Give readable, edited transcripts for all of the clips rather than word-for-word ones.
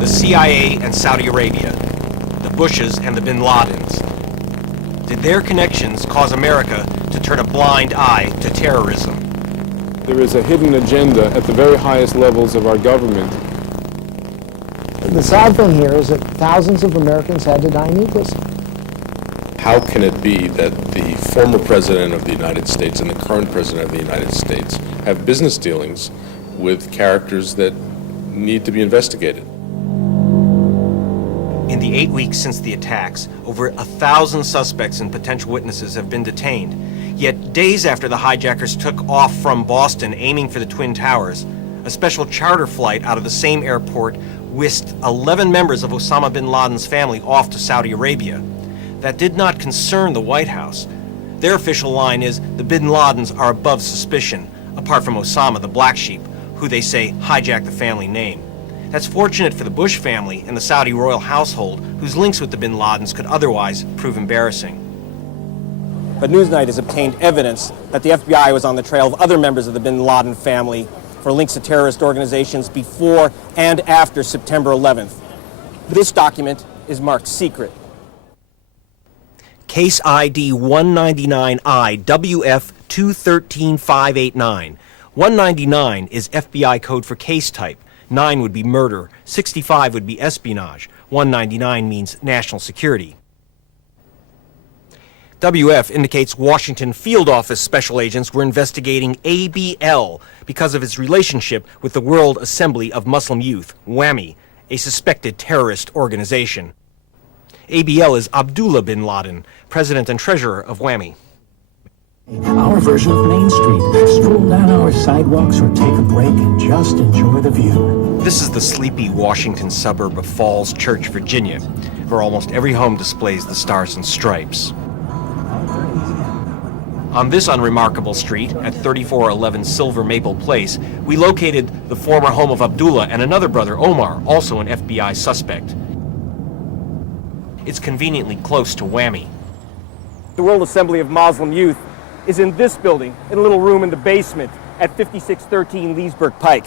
The CIA and Saudi Arabia, the Bushes and the bin Ladens. Did their connections cause America to turn a blind eye to terrorism? There is a hidden agenda at the very highest levels of our government. The sad thing here is that thousands of Americans had to die needlessly. How can it be that the former President of the United States and the current President of the United States have business dealings with characters that need to be investigated? In the 8 weeks since the attacks, over 1,000 suspects and potential witnesses have been detained. Yet days after the hijackers took off from Boston aiming for the Twin Towers, a special charter flight out of the same airport whisked 11 members of Osama bin Laden's family off to Saudi Arabia. That did not concern the White House. Their official line is the bin Ladens are above suspicion, apart from Osama, the black sheep, who they say hijacked the family name. That's fortunate for the Bush family and the Saudi royal household, whose links with the bin Ladens could otherwise prove embarrassing. But Newsnight has obtained evidence that the FBI was on the trail of other members of the bin Laden family for links to terrorist organizations before and after September 11th. This document is marked secret. Case ID 199I WF 213589. 199 is FBI code for case type. 9 would be murder. 65 would be espionage. 199 means national security. WF indicates Washington Field Office special agents were investigating ABL because of its relationship with the World Assembly of Muslim Youth, WAMI, a suspected terrorist organization. ABL is Abdullah bin Laden, president and treasurer of WAMI. Our version of Main Street. Stroll down our sidewalks or take a break and just enjoy the view. This is the sleepy Washington suburb of Falls Church, Virginia, where almost every home displays the Stars and Stripes. On this unremarkable street, at 3411 Silver Maple Place, we located the former home of Abdullah and another brother, Omar, also an FBI suspect. It's conveniently close to WAMI. The World Assembly of Muslim Youth is in this building, in a little room in the basement at 5613 Leesburg Pike.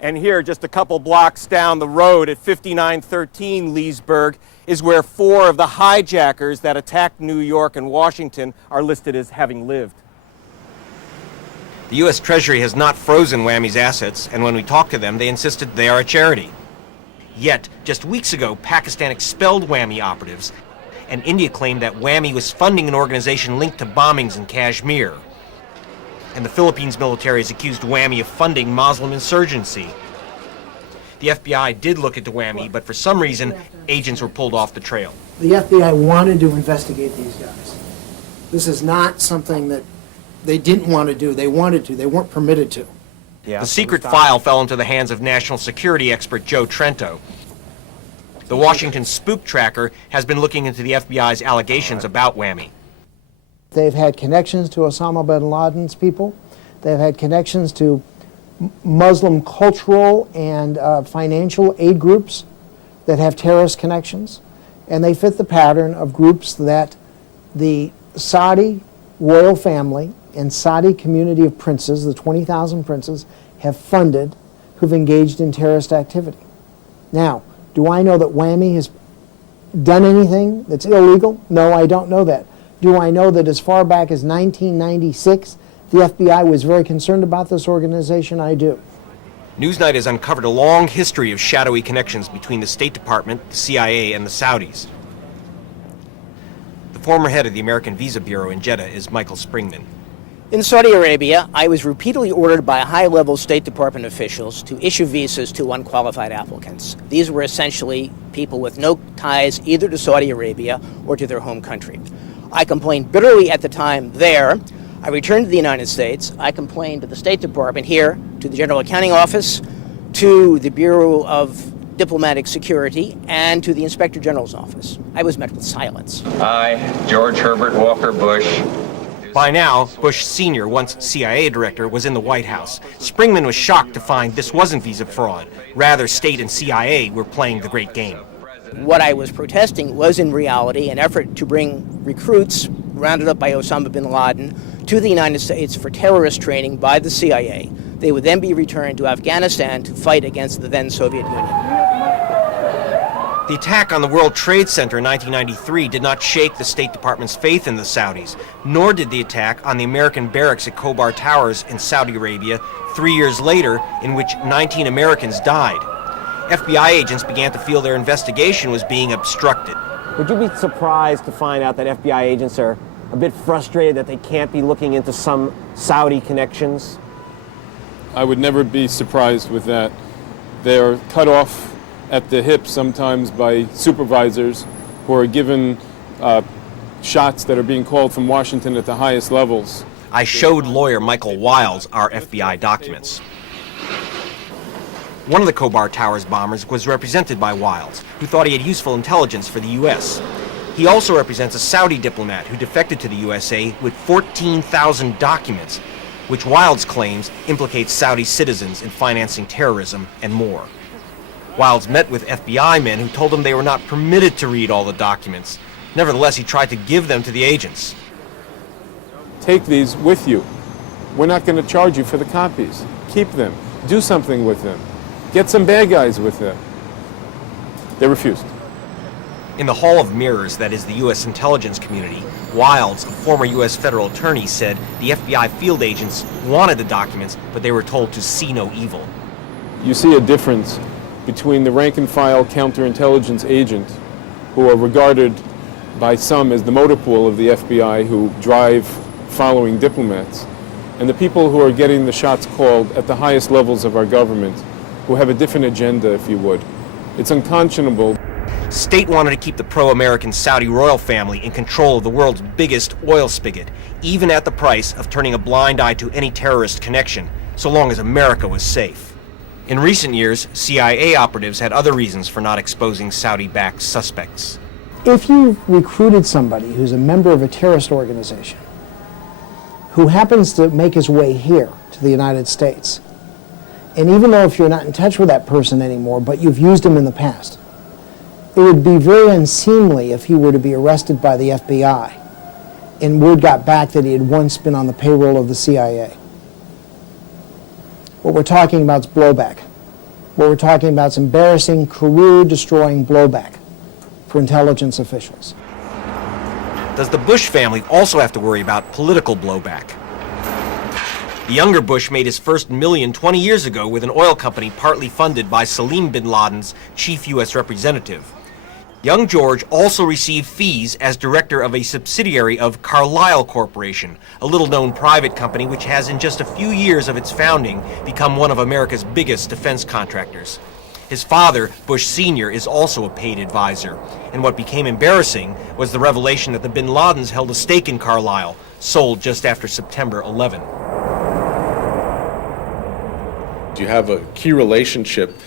And here, just a couple blocks down the road at 5913 Leesburg, is where 4 of the hijackers that attacked New York and Washington are listed as having lived. The U.S. Treasury has not frozen WAMI's assets, and when we talked to them, they insisted they are a charity. Yet, just weeks ago, Pakistan expelled WAMI operatives, and India claimed that WAMI was funding an organization linked to bombings in Kashmir. And the Philippines military has accused WAMI of funding Muslim insurgency. The FBI did look into WAMI, but for some reason, agents were pulled off the trail. The FBI wanted to investigate these guys. This is not something that they didn't want to do. They wanted to. They weren't permitted to. The secret file fell into the hands of national security expert Joe Trento. The Washington Spook Tracker has been looking into the FBI's allegations about WAMI. They've had connections to Osama bin Laden's people. They've had connections to Muslim cultural and financial aid groups that have terrorist connections. And they fit the pattern of groups that the Saudi royal family and Saudi community of princes, the 20,000 princes, have funded who've engaged in terrorist activity. Now, do I know that WAMI has done anything that's illegal? No, I don't know that. Do I know that as far back as 1996, the FBI was very concerned about this organization? I do. Newsnight has uncovered a long history of shadowy connections between the State Department, the CIA, and the Saudis. The former head of the American Visa Bureau in Jeddah is Michael Springman. In Saudi Arabia, I was repeatedly ordered by high-level State Department officials to issue visas to unqualified applicants. These were essentially people with no ties either to Saudi Arabia or to their home country. I complained bitterly at the time there. I returned to the United States. I complained to the State Department here, to the General Accounting Office, to the Bureau of Diplomatic Security, and to the Inspector General's office. I was met with silence. I, George Herbert Walker Bush. By now, Bush Sr., once CIA director, was in the White House. Springman was shocked to find this wasn't visa fraud. Rather, State and CIA were playing the great game. What I was protesting was in reality an effort to bring recruits rounded up by Osama bin Laden to the United States for terrorist training by the CIA. They would then be returned to Afghanistan to fight against the then Soviet Union. The attack on the World Trade Center in 1993 did not shake the State Department's faith in the Saudis, nor did the attack on the American barracks at Khobar Towers in Saudi Arabia 3 years later, in which 19 Americans died. FBI agents began to feel their investigation was being obstructed. Would you be surprised to find out that FBI agents are a bit frustrated that they can't be looking into some Saudi connections? I would never be surprised with that. They're cut off at the hip sometimes by supervisors who are given shots that are being called from Washington at the highest levels. I showed lawyer Michael Wiles our FBI documents. One of the Khobar Towers bombers was represented by Wiles, who thought he had useful intelligence for the U.S. He also represents a Saudi diplomat who defected to the USA with 14,000 documents, which Wiles claims implicates Saudi citizens in financing terrorism and more. Wiles met with FBI men who told him they were not permitted to read all the documents. Nevertheless, he tried to give them to the agents. Take these with you. We're not going to charge you for the copies. Keep them. Do something with them. Get some bad guys with them. They refused. In the Hall of Mirrors, that is the U.S. intelligence community, Wiles, a former U.S. federal attorney, said the FBI field agents wanted the documents, but they were told to see no evil. You see a difference between the rank-and-file counterintelligence agent, who are regarded by some as the motor pool of the FBI who drive following diplomats, and the people who are getting the shots called at the highest levels of our government, who have a different agenda, if you would. It's unconscionable. State wanted to keep the pro-American Saudi royal family in control of the world's biggest oil spigot, even at the price of turning a blind eye to any terrorist connection, so long as America was safe. In recent years, CIA operatives had other reasons for not exposing Saudi-backed suspects. If you recruited somebody who's a member of a terrorist organization, who happens to make his way here to the United States, and even though if you're not in touch with that person anymore, but you've used him in the past, it would be very unseemly if he were to be arrested by the FBI and word got back that he had once been on the payroll of the CIA. What we're talking about is blowback. What we're talking about is embarrassing, career-destroying blowback for intelligence officials. Does the Bush family also have to worry about political blowback? The younger Bush made his first million 20 years ago with an oil company partly funded by Salim bin Laden's chief U.S. representative. Young George also received fees as director of a subsidiary of Carlyle Corporation, a little-known private company which has in just a few years of its founding become one of America's biggest defense contractors. His father, Bush Sr., is also a paid advisor, and what became embarrassing was the revelation that the bin Ladens held a stake in Carlyle, sold just after September 11. You have a key relationship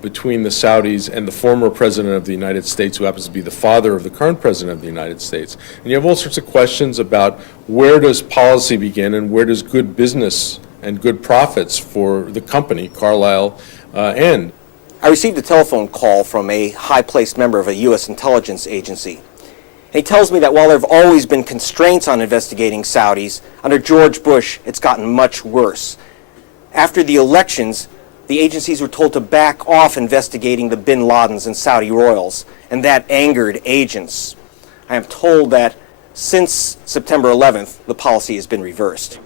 between the Saudis and the former president of the United States, who happens to be the father of the current president of the United States. And you have all sorts of questions about where does policy begin and where does good business and good profits for the company, Carlyle, end. I received a telephone call from a high-placed member of a U.S. intelligence agency. And he tells me that while there have always been constraints on investigating Saudis, under George Bush, it's gotten much worse. After the elections, the agencies were told to back off investigating the bin Ladens and Saudi royals, and that angered agents. I am told that since September 11th, the policy has been reversed.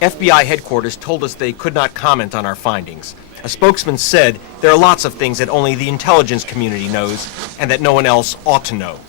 FBI headquarters told us they could not comment on our findings. A spokesman said there are lots of things that only the intelligence community knows and that no one else ought to know.